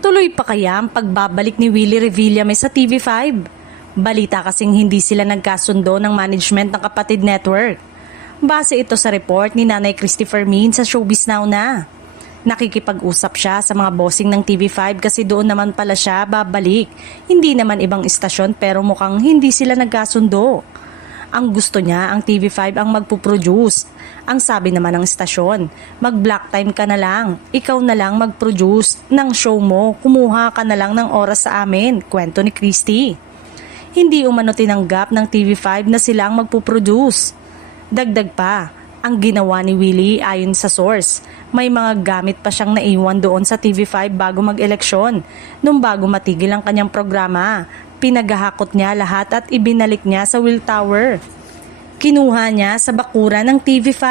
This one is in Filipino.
Tuloy pa kaya ang pagbabalik ni Willie Revillame sa TV5? Balita kasing hindi sila nagkasundo ng management ng Kapatid Network. Base ito sa report ni Nanay Christy Fermin sa Showbiz Now na. Nakikipag-usap siya sa mga bossing ng TV5 kasi doon naman pala siya babalik. Hindi naman ibang istasyon pero mukhang hindi sila nagkasundo. Ang gusto niya ang TV5 ang magpuproduce. Ang sabi naman ng istasyon, mag-block time ka na lang. Ikaw na lang mag-produce ng show mo. Kumuha ka na lang ng oras sa amin. Kwento ni Christy. Hindi umano tinanggap ng TV5 na sila ang magpuproduce. Dagdag pa, ang ginawa ni Willie ayon sa source. May mga gamit pa siyang naiwan doon sa TV5 bago mag-eleksyon. Nung bago matigil ang kanyang programa, pinaghahakot niya lahat at ibinalik niya sa Will Tower. Kinuha niya sa bakuran ng TV5.